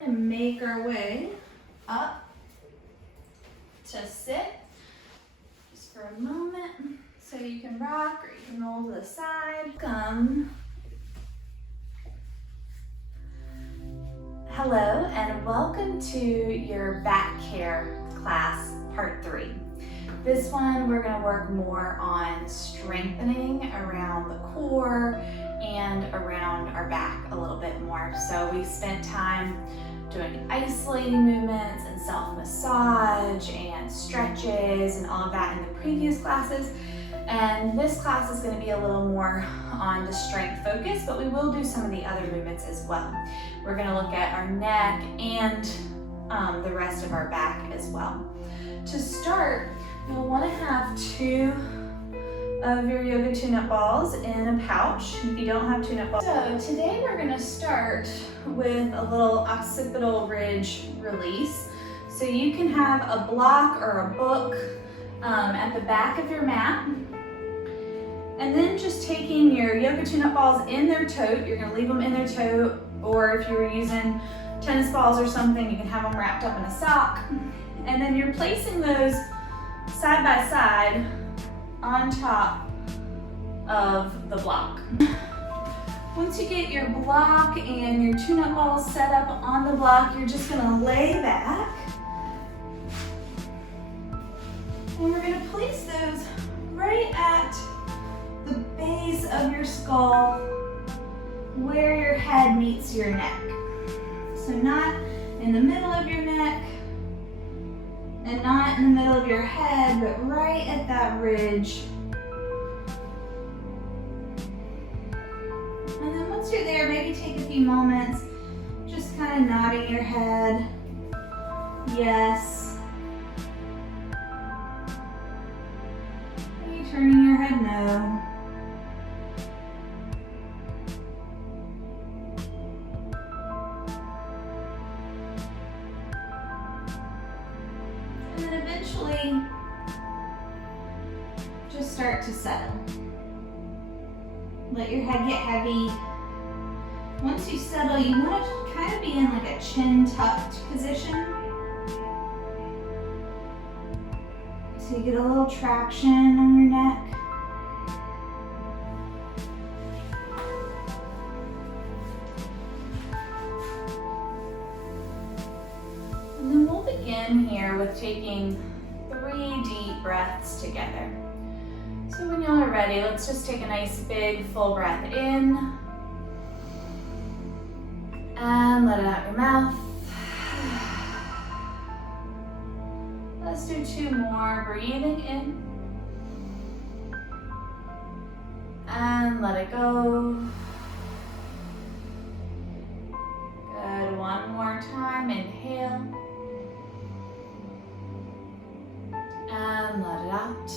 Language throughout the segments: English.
And make our way up to sit just for a moment. So you can rock or you can roll to the side. Come. Hello and welcome to your back care class, part 3. This one we're going to work more on strengthening around the core and around our back a little bit more. So we spent time doing isolating movements and self-massage and stretches and all of that in the previous classes. And this class is going to be a little more on the strength focus, but we will do some of the other movements as well. We're going to look at our neck and the rest of our back as well. To start, you'll want to have 2 of your yoga tune-up balls in a pouch if you don't have tune-up balls. So today we're going to start with a little occipital ridge release. So you can have a block or a book at the back of your mat. And then just taking your yoga tune-up balls in their tote, you're going to leave them in their tote, or if you were using tennis balls or something, you can have them wrapped up in a sock. And then you're placing those side by side on top of the block. Once you get your block and your tune-up balls set up on the block, you're just gonna lay back. And we're gonna place those right at the base of your skull where your head meets your neck. So not in the middle of your neck, and not in the middle of your head, but right at that ridge. And then once you're there, maybe take a few moments, just kind of nodding your head, yes. Maybe turning your head no. And then eventually, just start to settle. Let your head get heavy. Once you settle, you want to kind of be in like a chin tucked position. So you get a little traction on your neck. And then we'll begin here with taking 3 deep breaths together. So when y'all are ready, let's just take a nice big full breath in and let it out your mouth. Let's do 2 more. Breathing in and let it go. Good. 1 more time. Inhale and let it out.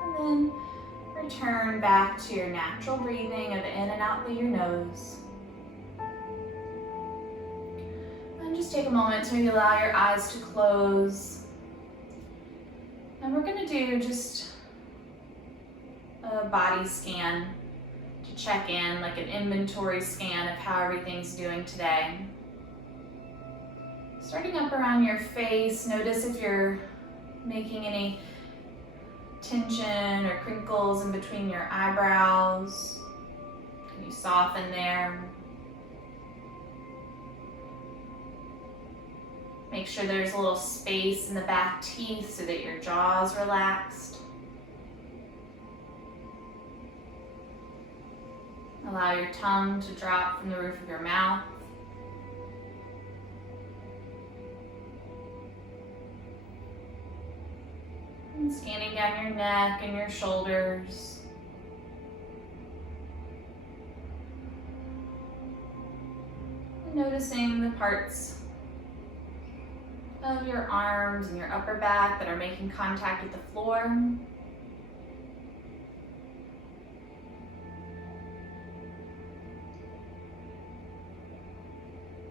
And then return back to your natural breathing of in and out through your nose. And just take a moment to maybe allow your eyes to close. And we're going to do just a body scan to check in, like an inventory scan of how everything's doing today. Starting up around your face, notice if you're making any tension or crinkles in between your eyebrows. Can you soften there? Make sure there's a little space in the back teeth so that your jaw's relaxed. Allow your tongue to drop from the roof of your mouth. And scanning down your neck and your shoulders. And noticing the parts of your arms and your upper back that are making contact with the floor.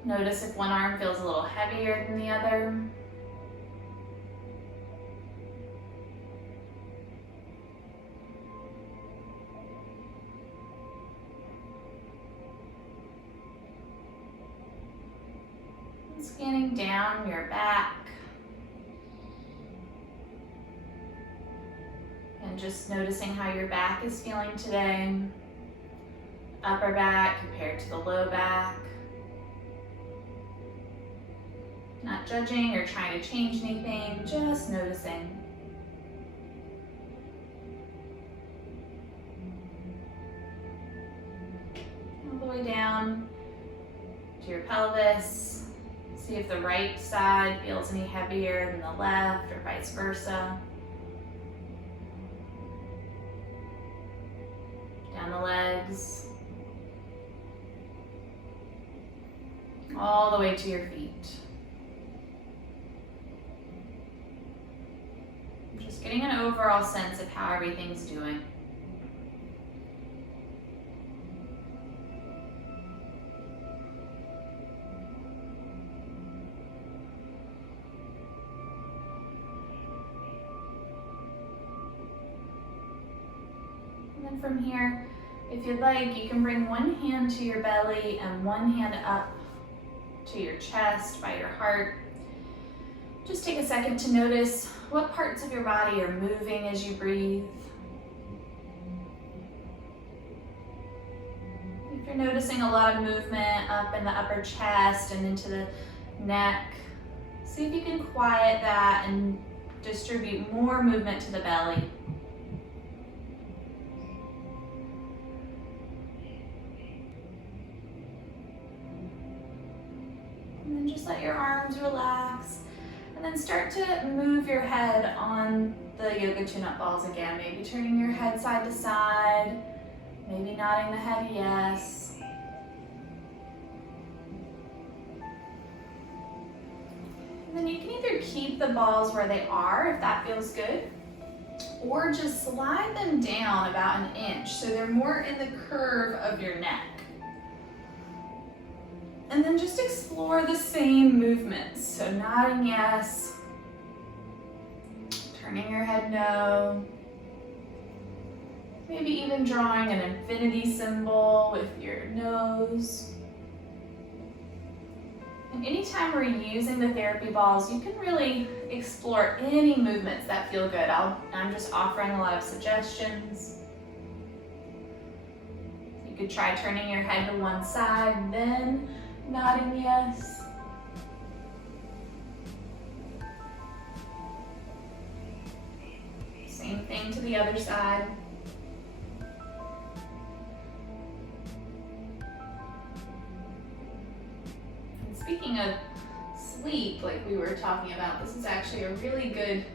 Notice if one arm feels a little heavier than the other. Scanning down your back. And just noticing how your back is feeling today. Upper back compared to the low back. Not judging or trying to change anything, just noticing. All the way down to your pelvis. See if the right side feels any heavier than the left or vice versa. Down the legs. All the way to your feet. Just getting an overall sense of how everything's doing. And then from here, if you'd like, you can bring one hand to your belly and one hand up to your chest by your heart. Just take a second to notice what parts of your body are moving as you breathe. If you're noticing a lot of movement up in the upper chest and into the neck, see if you can quiet that and distribute more movement to the belly. And then just let your arms relax. And then start to move your head on the yoga tune-up balls again. Maybe turning your head side to side. Maybe nodding the head yes. And then you can either keep the balls where they are, if that feels good, or just slide them down about an inch so they're more in the curve of your neck. And then just explore the same movements. So nodding yes, turning your head no, maybe even drawing an infinity symbol with your nose. And anytime we're using the therapy balls, you can really explore any movements that feel good. I'm just offering a lot of suggestions. You could try turning your head to one side, then nodding yes. Same thing to the other side. And speaking of sleep, like we were talking about, this is actually a really good,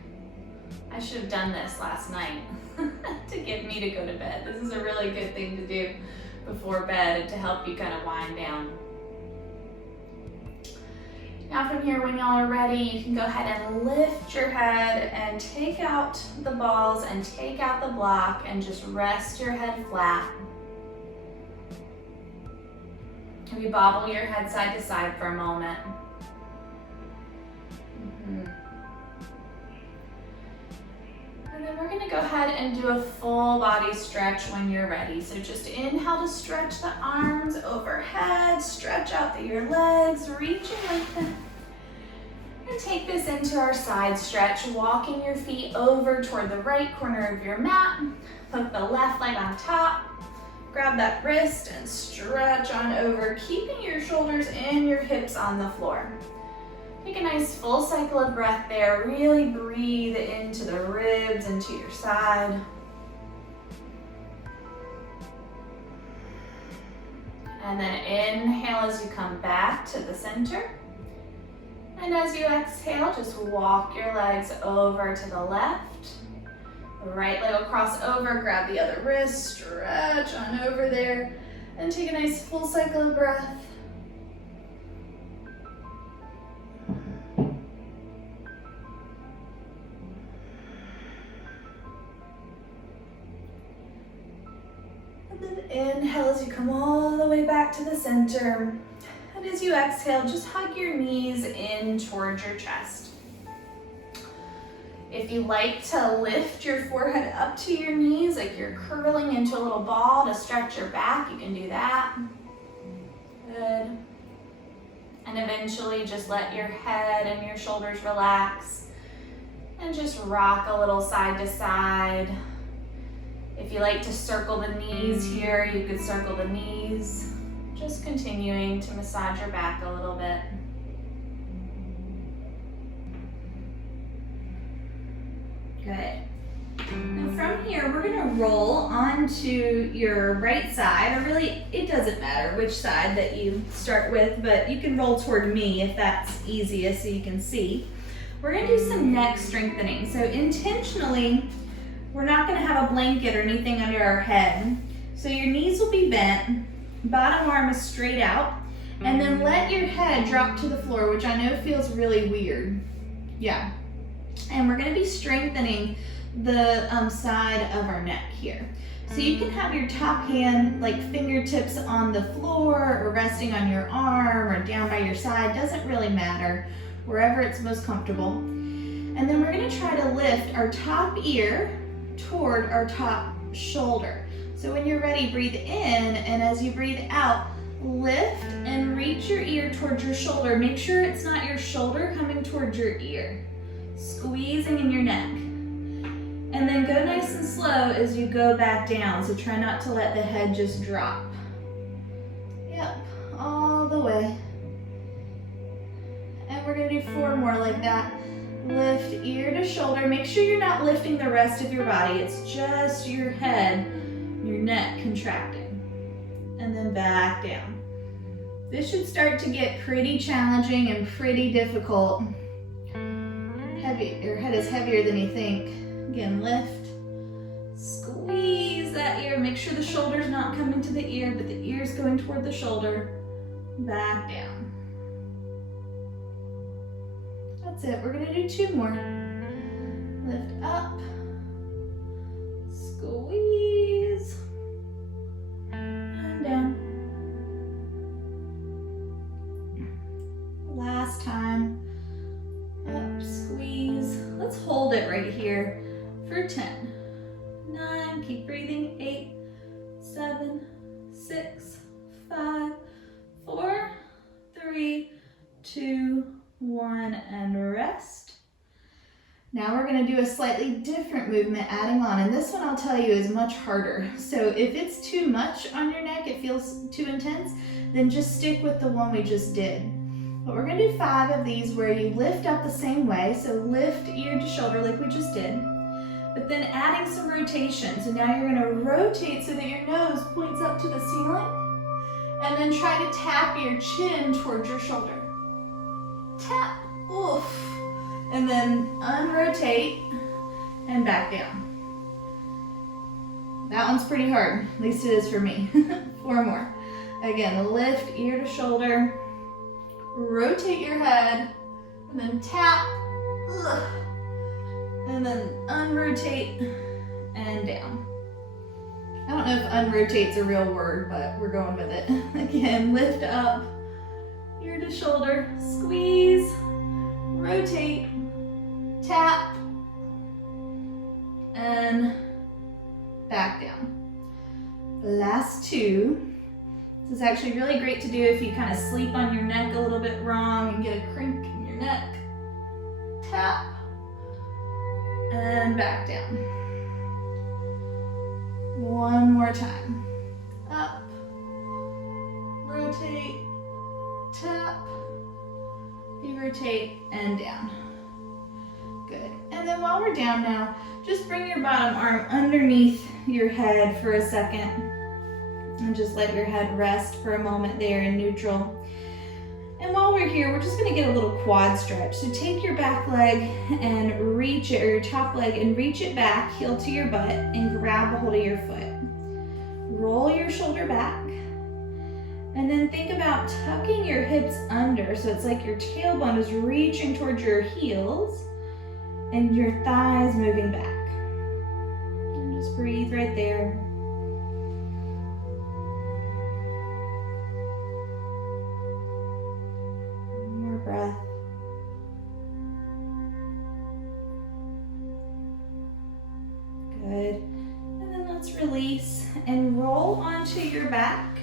I should have done this last night to get me to go to bed. This is a really good thing to do before bed and to help you kind of wind down. Now from here, when y'all are ready, you can go ahead and lift your head and take out the balls and take out the block and just rest your head flat. Maybe bobble your head side to side for a moment. And then we're gonna go ahead and do a full body stretch when you're ready. So just inhale to stretch the arms overhead, stretch out your legs, reach and lengthen. And take this into our side stretch, walking your feet over toward the right corner of your mat. Put the left leg on top, grab that wrist and stretch on over, keeping your shoulders and your hips on the floor. Take a nice full cycle of breath there. Really breathe into the ribs and to your side. And then inhale as you come back to the center. And as you exhale, just walk your legs over to the left. The right leg will cross over, grab the other wrist, stretch on over there, and take a nice full cycle of breath. Inhale as you come all the way back to the center. And as you exhale, just hug your knees in towards your chest. If you like to lift your forehead up to your knees, like you're curling into a little ball to stretch your back, you can do that. Good. And eventually just let your head and your shoulders relax and just rock a little side to side. If you like to circle the knees here, you could circle the knees. Just continuing to massage your back a little bit. Good. Now from here, we're gonna roll onto your right side, or really, it doesn't matter which side that you start with, but you can roll toward me if that's easiest so you can see. We're gonna do some neck strengthening. So intentionally, we're not gonna have a blanket or anything under our head. So your knees will be bent, bottom arm is straight out, and then let your head drop to the floor, which I know feels really weird. Yeah. And we're gonna be strengthening the side of our neck here. So you can have your top hand, like fingertips on the floor or resting on your arm or down by your side, doesn't really matter, wherever it's most comfortable. And then we're gonna try to lift our top ear toward our top shoulder. So when you're ready, breathe in, and as you breathe out, lift and reach your ear towards your shoulder. Make sure it's not your shoulder coming towards your ear. Squeezing in your neck. And then go nice and slow as you go back down. So try not to let the head just drop. Yep, all the way. And we're gonna do 4 more like that. Lift ear to shoulder. Make sure you're not lifting the rest of your body. It's just your head, your neck contracting. And then back down. This should start to get pretty challenging and pretty difficult. Your head is heavier than you think. Again, lift, squeeze that ear. Make sure the shoulder's not coming to the ear, but the ear's going toward the shoulder. Back down. That's it. We're gonna do 2 more. Lift up, squeeze, and down. Last time. Up, squeeze. Let's hold it right here for 10, 9, keep breathing, 8, 7, 6, 5, 4, 3, 2, 1, and rest. Now we're gonna do a slightly different movement adding on, and this one I'll tell you is much harder. So if it's too much on your neck, it feels too intense, then just stick with the one we just did. But we're gonna do 5 of these where you lift up the same way. So lift ear to shoulder like we just did, but then adding some rotation. So now you're gonna rotate so that your nose points up to the ceiling, and then try to tap your chin towards your shoulder. Tap, oof. And then unrotate and back down. That one's pretty hard, at least it is for me. 4 more. Again, lift ear to shoulder, rotate your head, and then tap, and then unrotate and down. I don't know if unrotate's a real word, but we're going with it. Again, lift up, ear to shoulder, squeeze, rotate, tap, and back down. The last 2. This is actually really great to do if you kind of sleep on your neck a little bit wrong and get a crink in your neck. Tap, and back down. 1 more time. Up, rotate, tap, rotate, and down. Good. And then while we're down now, just bring your bottom arm underneath your head for a second. And just let your head rest for a moment there in neutral. And while we're here, we're just gonna get a little quad stretch. So take your back leg and reach it, or your top leg, and reach it back, heel to your butt, and grab a hold of your foot. Roll your shoulder back. And then think about tucking your hips under, so it's like your tailbone is reaching towards your heels, and your thighs moving back. And just breathe right there. Breath. Good. And then let's release and roll onto your back.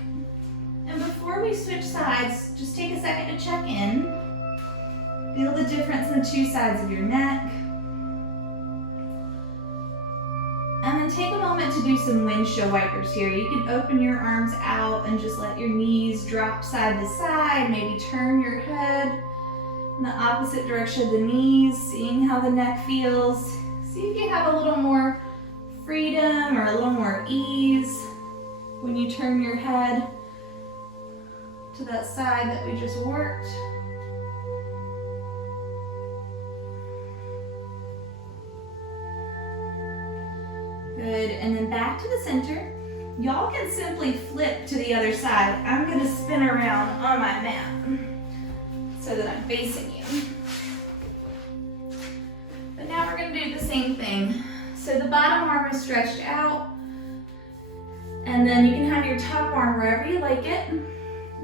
And before we switch sides, just take a second to check in. Feel the difference in the two sides of your neck. And then take a moment to do some windshield wipers here. You can open your arms out and just let your knees drop side to side. Maybe turn your head in the opposite direction of the knees, seeing how the neck feels. See if you have a little more freedom or a little more ease when you turn your head to that side that we just worked. Good, and then back to the center. Y'all can simply flip to the other side. I'm gonna spin around on my mat so that I'm facing you. But now we're gonna do the same thing. So the bottom arm is stretched out, and then you can have your top arm wherever you like it.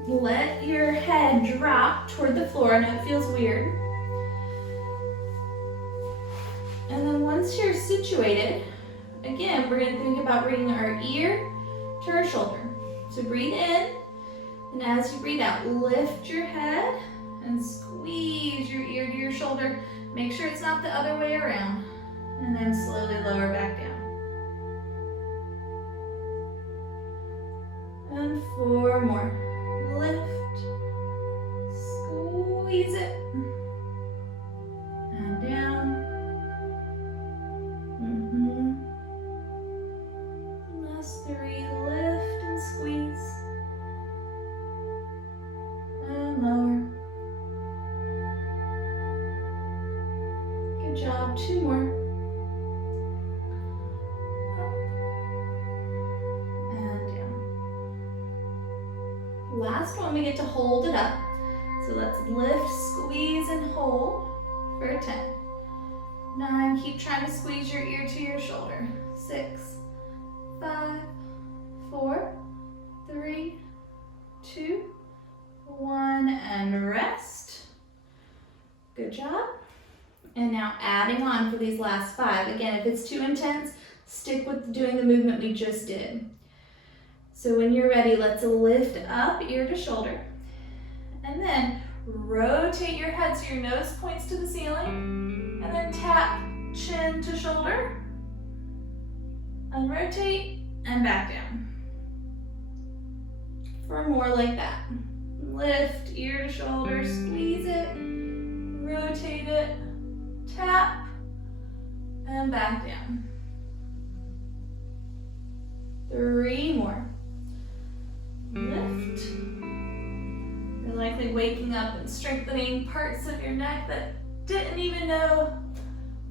Let your head drop toward the floor. I know it feels weird. And then once you're situated, again, we're going to think about bringing our ear to our shoulder. So breathe in, and as you breathe out, lift your head and squeeze your ear to your shoulder. Make sure it's not the other way around. And then slowly lower back down. And 4 more. Lift, squeeze it, and down. Last 3, lift and squeeze, and lower. Good job, 2 more. Last one, we get to hold it up. So let's lift, squeeze, and hold for 10. 9, keep trying to squeeze your ear to your shoulder. 6, 5, 4, 3, 2, 1, and rest. Good job. And now adding on for these last 5. Again, if it's too intense, stick with doing the movement we just did. So when you're ready, let's lift up ear to shoulder. And then rotate your head so your nose points to the ceiling. And then tap chin to shoulder. And rotate and back down. For more like that. Lift ear to shoulder, squeeze it, rotate it, tap, and back down. 3 more. Lift. You're likely waking up and strengthening parts of your neck that didn't even know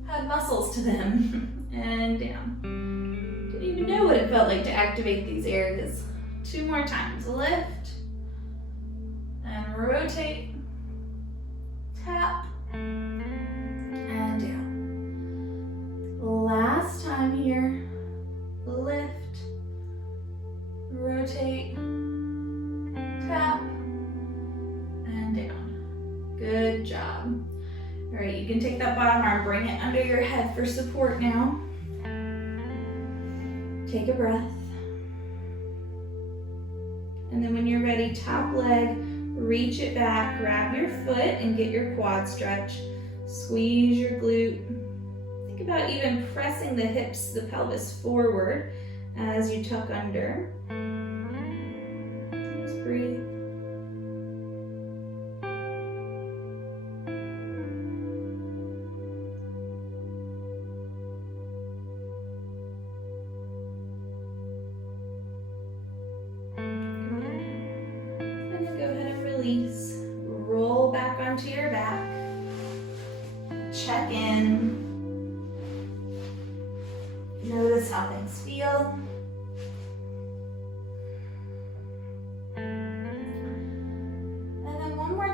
had muscles to them. And down. Didn't even know what it felt like to activate these areas. 2 more times. Lift. And rotate. Tap. And down. Last time here. Lift. Rotate. Tap, and down. Good job. All right, you can take that bottom arm, bring it under your head for support now. Take a breath. And then when you're ready, top leg, reach it back, grab your foot and get your quad stretch. Squeeze your glute. Think about even pressing the hips, the pelvis forward as you tuck under. Breathe. And then go ahead and release. Roll back onto your back. Check in. Notice how things feel.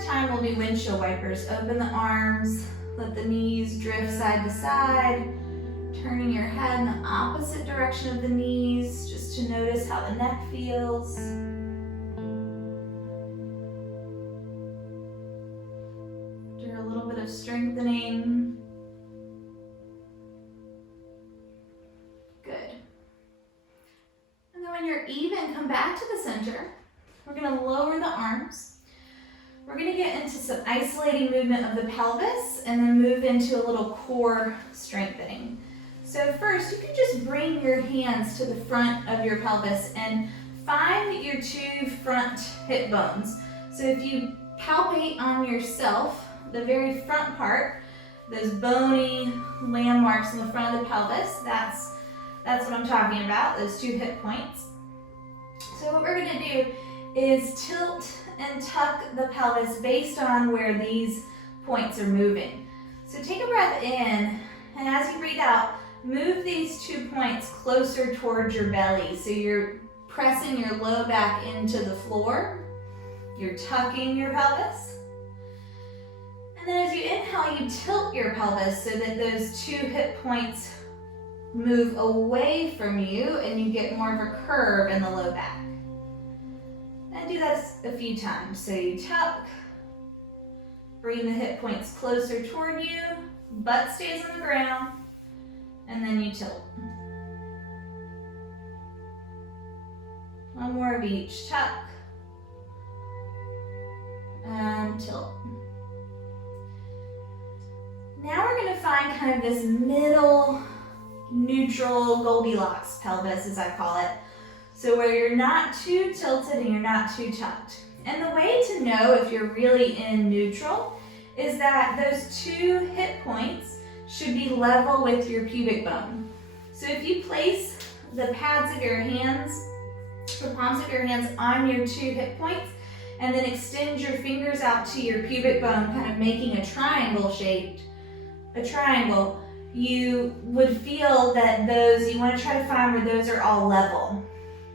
Time we'll do windshield wipers. Open the arms, let the knees drift side to side, turning your head in the opposite direction of the knees just to notice how the neck feels. Do a little bit of strengthening. Good. And then when you're even, come back to the center. We're going to lower the arms we're gonna get into some isolating movement of the pelvis and then move into a little core strengthening. So first, you can just bring your hands to the front of your pelvis and find your two front hip bones. So if you palpate on yourself, the very front part, those bony landmarks in the front of the pelvis, that's what I'm talking about, those two hip points. So what we're gonna do is tilt and tuck the pelvis based on where these points are moving. So take a breath in, and as you breathe out, move these 2 points closer towards your belly. So you're pressing your low back into the floor. You're tucking your pelvis. And then as you inhale, you tilt your pelvis so that those 2 hip points move away from you and you get more of a curve in the low back. And do that a few times. So you tuck, bring the hip points closer toward you, butt stays on the ground, and then you tilt. One more of each. Tuck and tilt. Now we're going to find kind of this middle, neutral Goldilocks pelvis, as I call it. So where you're not too tilted and you're not too tucked. And the way to know if you're really in neutral is that those 2 hip points should be level with your pubic bone. So if you place the pads of your hands, the palms of your hands on your 2 hip points, and then extend your fingers out to your pubic bone, kind of making a triangle, you would feel that those, you want to try to find where those are all level.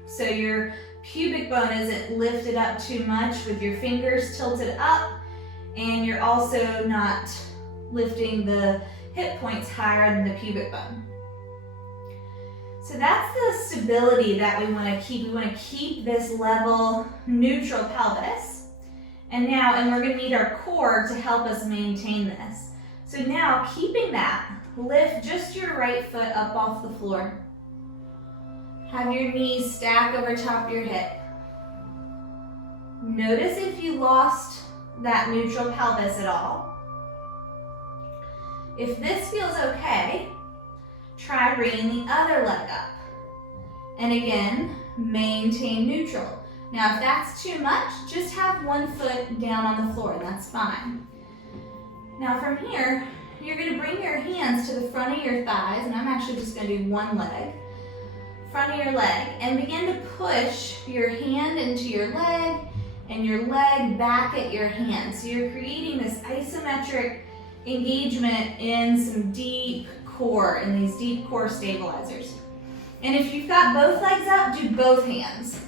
So your pubic bone isn't lifted up too much with your fingers tilted up, and you're also not lifting the hip points higher than the pubic bone. So that's the stability that we want to keep. We want to keep this level, neutral pelvis. And we're going to need our core to help us maintain this. So now, keeping that, lift just your right foot up off the floor. Have your knees stack over top your hip. Notice if you lost that neutral pelvis at all. If this feels okay, try bringing the other leg up. And again, maintain neutral. Now, if that's too much, just have one foot down on the floor, and that's fine. Now from here, you're going to bring your hands to the front of your thighs, and I'm actually just going to do one leg. Front of your leg, and begin to push your hand into your leg and your leg back at your hand. So you're creating this isometric engagement in some deep core, in these deep core stabilizers. And if you've got both legs up, do both hands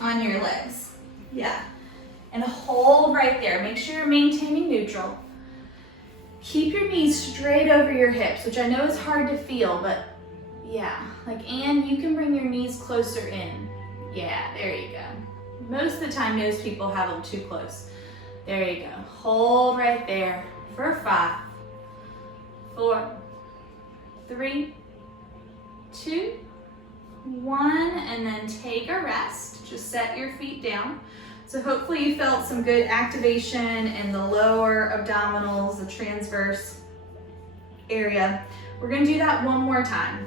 on your legs. Yeah. And hold right there. Make sure you're maintaining neutral. Keep your knees straight over your hips, which I know is hard to feel, but yeah. And you can bring your knees closer in. Yeah, there you go. Most of the time, most people have them too close. There you go. Hold right there for 5, 4, 3, 2, 1, and then take a rest. Just set your feet down. So hopefully you felt some good activation in the lower abdominals, the transverse area. We're going to do that one more time.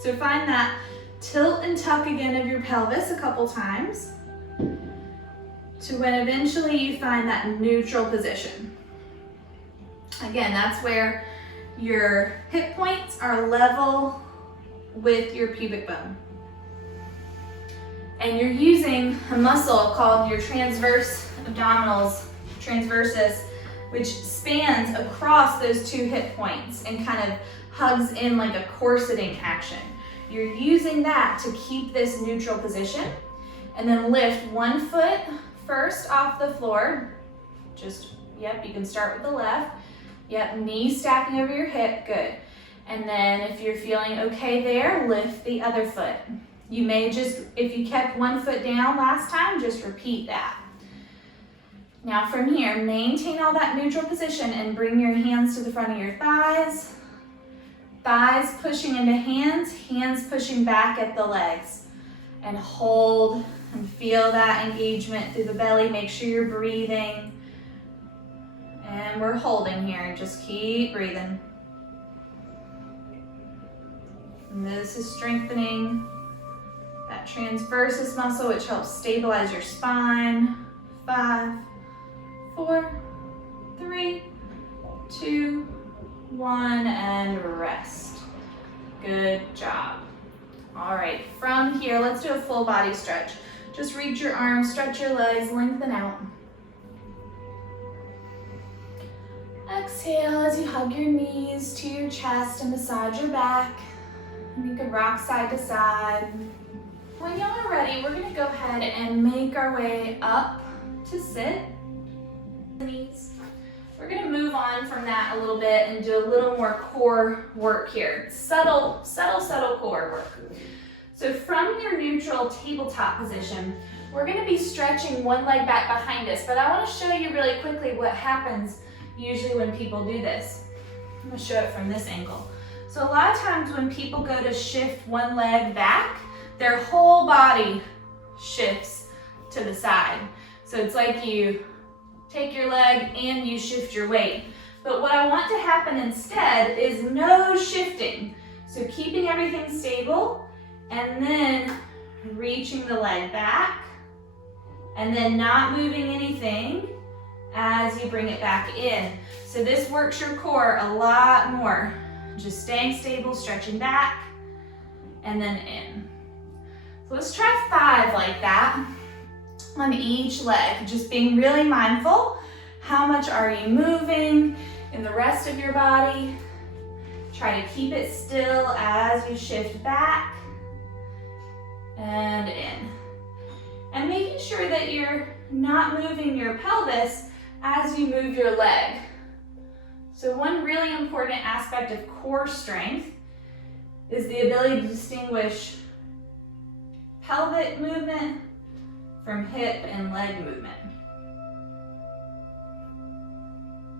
So find that tilt and tuck again of your pelvis a couple times to when eventually you find that neutral position. Again, that's where your hip points are level with your pubic bone. And you're using a muscle called your transverse abdominals, transversus, which spans across those 2 hip points and kind of hugs in like a corseting action. You're using that to keep this neutral position, and then lift one foot first off the floor. You can start with the left. Knees stacking over your hip, good. And then if you're feeling okay there, lift the other foot. You may just, if you kept one foot down last time, just repeat that. Now from here, maintain all that neutral position and bring your hands to the front of your thighs. Thighs pushing into hands, hands pushing back at the legs. And hold And feel that engagement through the belly. Make sure you're breathing. And we're holding here. Just keep breathing. And this is strengthening that transversus muscle, which helps stabilize your spine. 5, 4, 3, 2, 1, and rest. Good job. All right, from here, let's do a full body stretch. Just reach your arms, stretch your legs, lengthen out. Exhale as you hug your knees to your chest and massage your back. And you can rock side to side. When y'all are ready, we're gonna go ahead and make our way up to sit. Knees. We're gonna move on from that a little bit and do a little more core work here. Subtle core work. So from your neutral tabletop position, we're gonna be stretching one leg back behind us, but I wanna show you really quickly what happens usually when people do this. I'm gonna show it from this angle. So a lot of times when people go to shift one leg back, their whole body shifts to the side. So it's like you take your leg and you shift your weight. But what I want to happen instead is no shifting. So keeping everything stable and then reaching the leg back and then not moving anything as you bring it back in. So this works your core a lot more. Just staying stable, stretching back, and then in. So let's try 5 like that on each leg. Just being really mindful. How much are you moving in the rest of your body? Try to keep it still as you shift back and in. And making sure that you're not moving your pelvis as you move your leg. So one really important aspect of core strength is the ability to distinguish pelvic movement from hip and leg movement.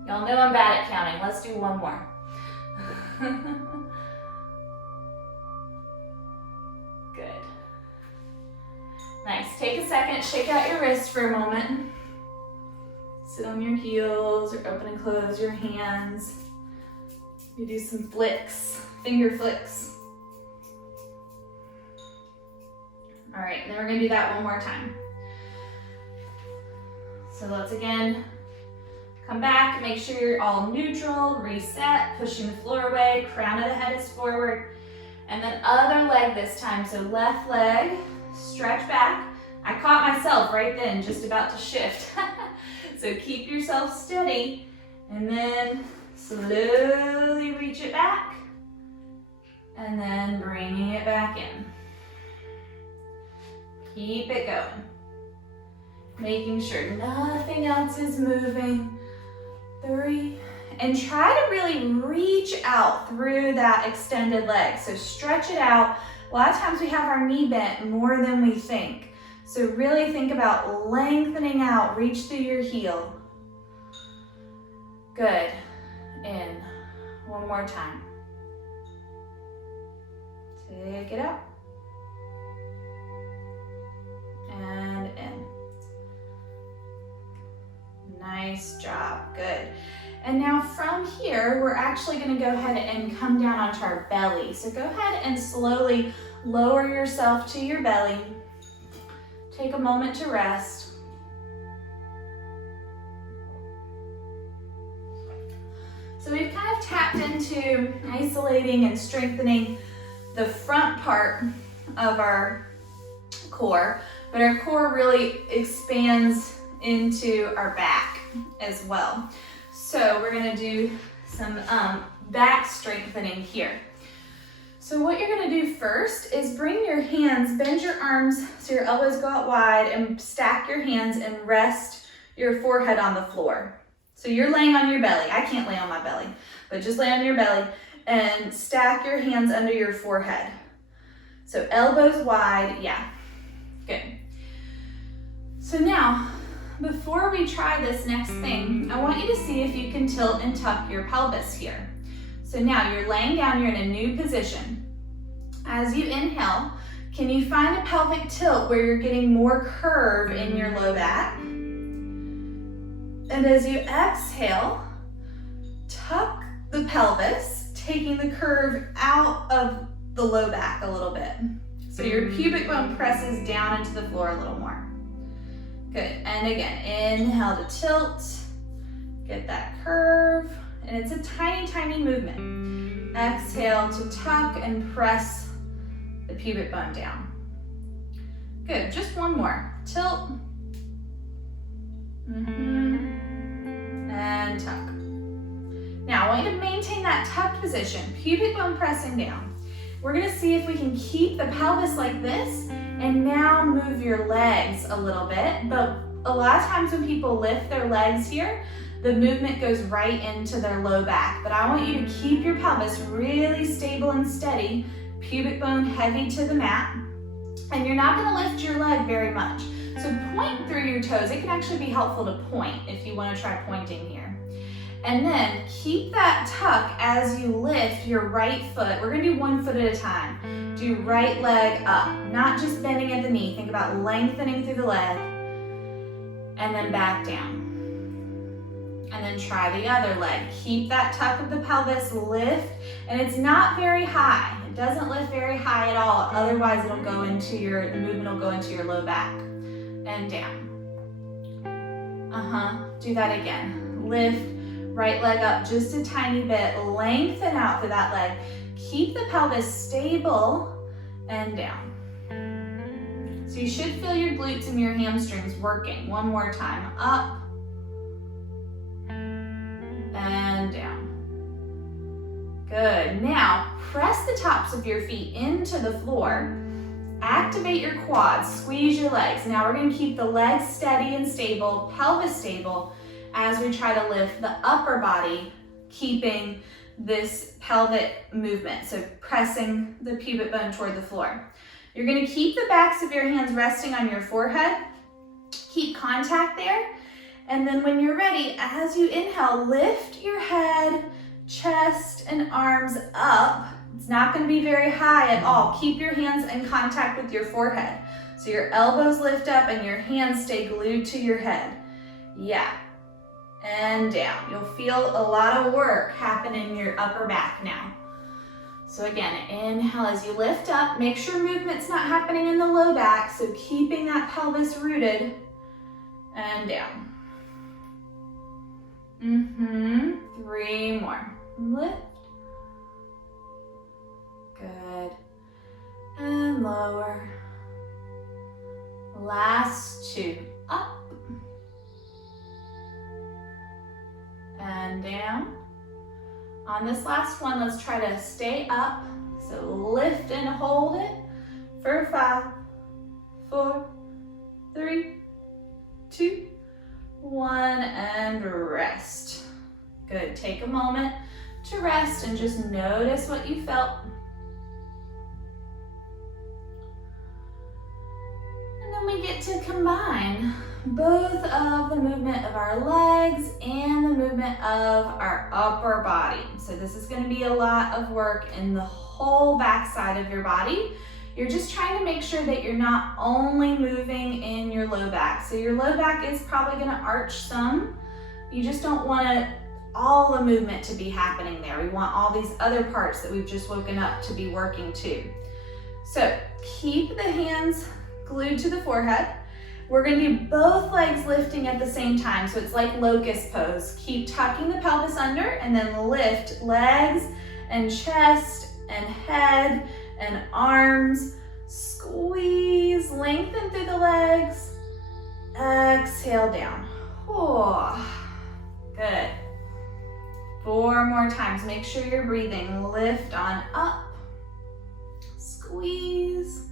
Y'all know I'm bad at counting. Let's do one more. Good. Nice. Take a second, shake out your wrist for a moment. Sit on your heels or open and close your hands. You do some flicks, finger flicks. All right, then we're gonna do that one more time. So let's again come back, make sure you're all neutral, reset, pushing the floor away, crown of the head is forward, and then other leg this time. So left leg, stretch back. I caught myself right then, just about to shift. So keep yourself steady and then slowly reach it back and then bringing it back in. Keep it going. Making sure nothing else is moving. 3, and try to really reach out through that extended leg. So stretch it out. A lot of times we have our knee bent more than we think. So really think about lengthening out, reach through your heel. Good. In. One more time. Take it out. And in. Nice job. Good. And now from here, we're actually going to go ahead and come down onto our belly. So go ahead and slowly lower yourself to your belly. Take a moment to rest. So we've kind of tapped into isolating and strengthening the front part of our core, but our core really expands into our back as well. So we're gonna do some back strengthening here. So what you're gonna do first is bring your hands, bend your arms so your elbows go out wide and stack your hands and rest your forehead on the floor. So you're laying on your belly. I can't lay on my belly, but just lay on your belly and stack your hands under your forehead. So elbows wide, yeah, good. So now, before we try this next thing, I want you to see if you can tilt and tuck your pelvis here. So now you're laying down, you're in a new position. As you inhale, Can you find a pelvic tilt where you're getting more curve in your low back? And as you exhale, tuck the pelvis, taking the curve out of the low back a little bit. So your pubic bone presses down into the floor a little more. Good, and again, inhale to tilt, get that curve, and it's a tiny, tiny movement. Exhale to tuck and press the pubic bone down. Good, just one more. Tilt. And tuck. Now, I want you to maintain that tucked position, pubic bone pressing down. We're gonna see if we can keep the pelvis like this and now move your legs a little bit. But a lot of times when people lift their legs here, the movement goes right into their low back. But I want you to keep your pelvis really stable and steady, pubic bone heavy to the mat. And you're not gonna lift your leg very much. So point through your toes. It can actually be helpful to point if you wanna try pointing here. And then keep that tuck as you lift your right foot. We're gonna do one foot at a time. Do right leg up, not just bending at the knee. Think about lengthening through the leg. And then back down. And then try the other leg. Keep that tuck of the pelvis, lift, and it's not very high. It doesn't lift very high at all, otherwise the movement will go into your low back. And down. Do that again. Lift, right leg up just a tiny bit, lengthen out through that leg. Keep the pelvis stable and down. So you should feel your glutes and your hamstrings working. One more time, up and down. Good, now press the tops of your feet into the floor. Activate your quads, squeeze your legs. Now we're gonna keep the legs steady and stable, pelvis stable, as we try to lift the upper body, keeping this pelvic movement, so pressing the pubic bone toward the floor. You're gonna keep the backs of your hands resting on your forehead. Keep contact there. And then when you're ready, as you inhale, lift your head, chest, and arms up. It's not gonna be very high at all. Keep your hands in contact with your forehead. So your elbows lift up and your hands stay glued to your head. Yeah. And down. You'll feel a lot of work happen in your upper back now. So again, inhale as you lift up. Make sure movement's not happening in the low back, so keeping that pelvis rooted. And down. 3 more. Lift. Good. And lower. Last 2. Up. And down. On this last one, let's try to stay up. So lift and hold it for 5, 4, 3, 2, 1, and rest. Good, take a moment to rest and just notice what you felt. And then we get to combine both of the movement of our legs and the movement of our upper body. So this is going to be a lot of work in the whole back side of your body. You're just trying to make sure that you're not only moving in your low back. So your low back is probably going to arch some. You just don't want all the movement to be happening there. We want all these other parts that we've just woken up to be working too. So keep the hands glued to the forehead. We're gonna do both legs lifting at the same time, so it's like locust pose. Keep tucking the pelvis under and then lift legs and chest and head and arms. Squeeze, lengthen through the legs. Exhale down. Oh, good. 4 more times. Make sure you're breathing. Lift on up. Squeeze.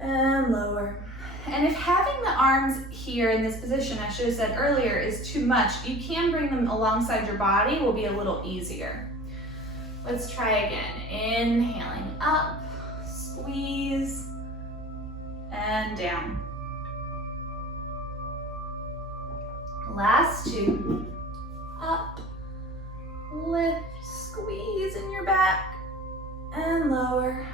And lower. And if having the arms here in this position, I should have said earlier, is too much, you can bring them alongside your body. It will be a little easier. Let's try again. Inhaling up, squeeze, and down. Last 2. Up, lift, squeeze in your back, and lower.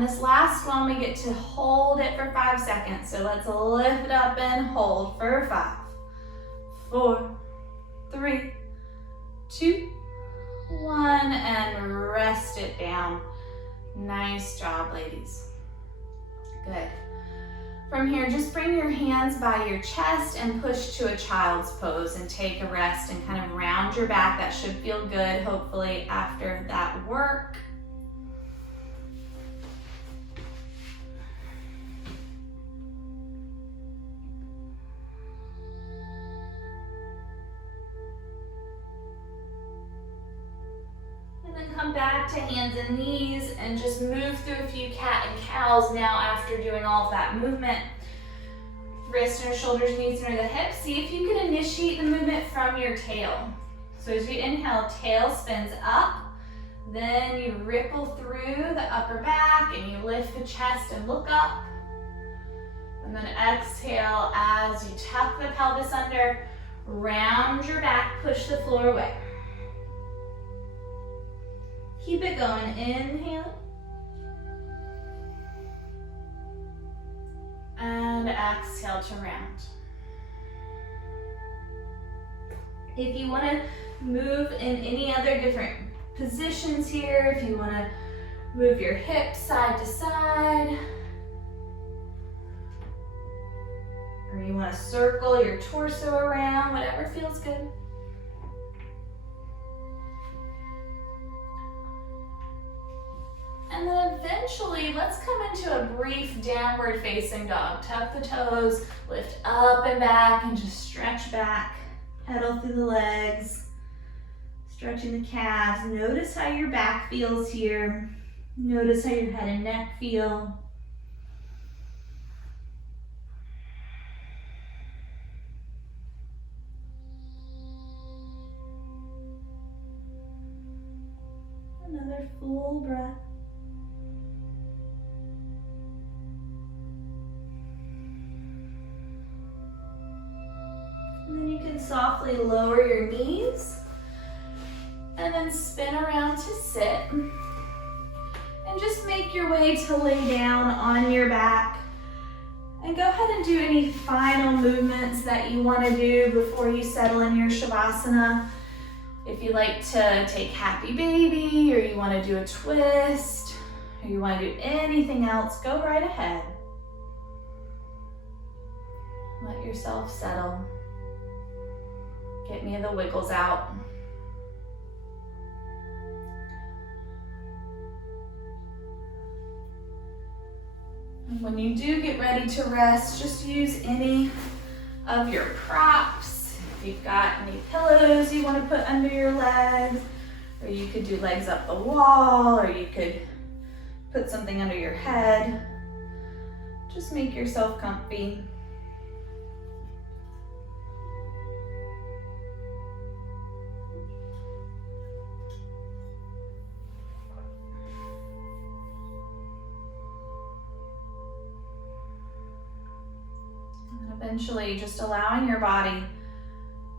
On this last one, we get to hold it for 5 seconds. So let's lift up and hold for 5, 4, 3, 2, 1, and rest it down. Nice job, ladies. Good. From here, just bring your hands by your chest and push to a child's pose and take a rest and kind of round your back. That should feel good, hopefully, after that work. Come back to hands and knees and just move through a few cat and cows now after doing all of that movement. Wrists under shoulders, knees under the hips. See if you can initiate the movement from your tail. So as you inhale, tail spins up, then you ripple through the upper back and you lift the chest and look up. And then exhale as you tuck the pelvis under, round your back, push the floor away. Keep it going. Inhale. And exhale to round. If you want to move in any other different positions here, if you want to move your hips side to side, or you want to circle your torso around, whatever feels good. And then eventually, let's come into a brief downward facing dog. Tuck the toes, lift up and back, and just stretch back. Pedal through the legs, stretching the calves. Notice how your back feels here. Notice how your head and neck feel. Another full breath. And then you can softly lower your knees and then spin around to sit. And just make your way to lay down on your back. And go ahead and do any final movements that you want to do before you settle in your Shavasana. If you like to take Happy Baby, or you want to do a twist, or you want to do anything else, go right ahead. Let yourself settle. Get me the wiggles out. And when you do get ready to rest, just use any of your props. If you've got any pillows you want to put under your legs, or you could do legs up the wall, or you could put something under your head. Just make yourself comfy. Eventually, just allowing your body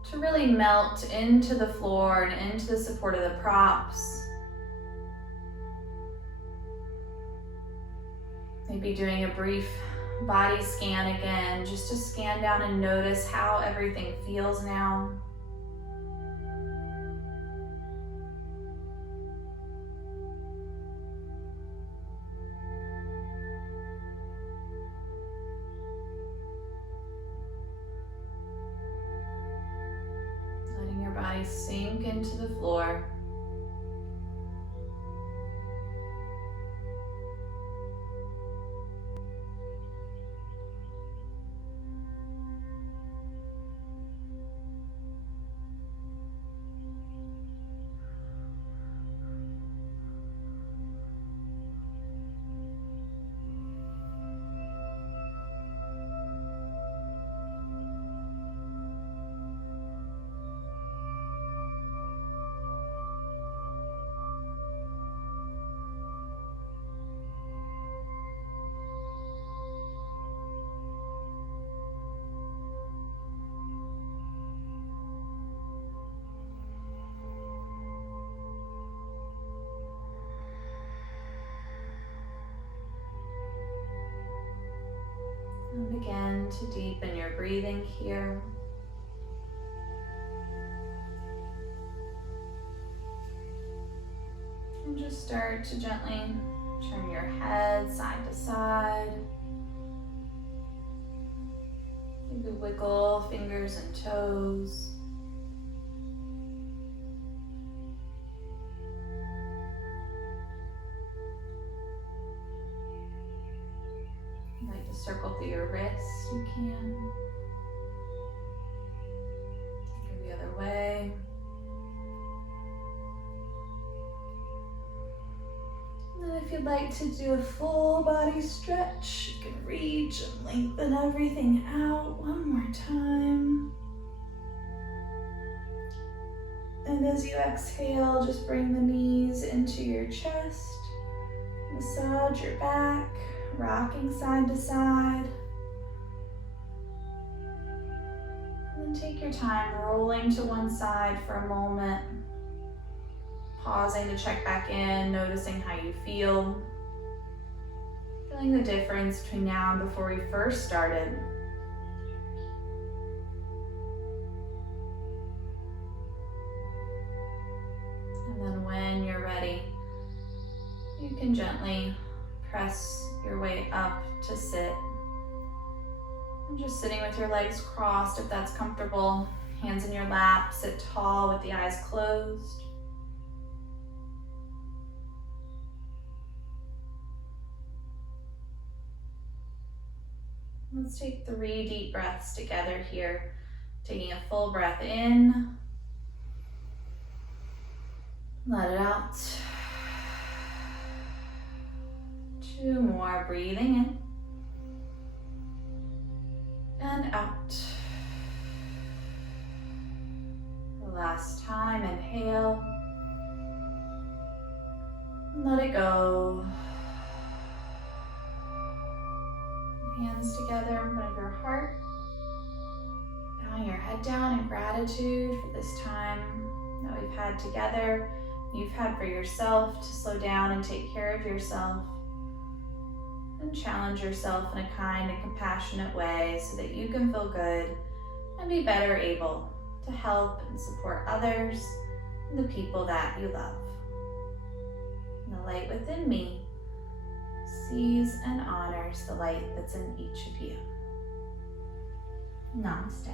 to really melt into the floor and into the support of the props. Maybe doing a brief body scan again, just to scan down and notice how everything feels now. Sink into the floor. Begin to deepen your breathing here. And just start to gently turn your head side to side. Maybe wiggle fingers and toes. If you'd like to circle through your wrists, you can. Go the other way. And if you'd like to do a full body stretch, you can reach and lengthen everything out one more time. And as you exhale, just bring the knees into your chest. Massage your back, rocking side to side. And then take your time rolling to one side for a moment. Pausing to check back in, noticing how you feel. Feeling the difference between now and before we first started. And then when you're ready, you can gently press your way up to sit. And just sitting with your legs crossed if that's comfortable. Hands in your lap, sit tall with the eyes closed. Let's take 3 deep breaths together here. Taking a full breath in. Let it out. 2 more, breathing in. And out. The last time, inhale. Let it go. Hands together in front of your heart. Bowing your head down in gratitude for this time that we've had together. You've had for yourself to slow down and take care of yourself. And challenge yourself in a kind and compassionate way so that you can feel good and be better able to help and support others and the people that you love. And the light within me sees and honors the light that's in each of you. Namaste.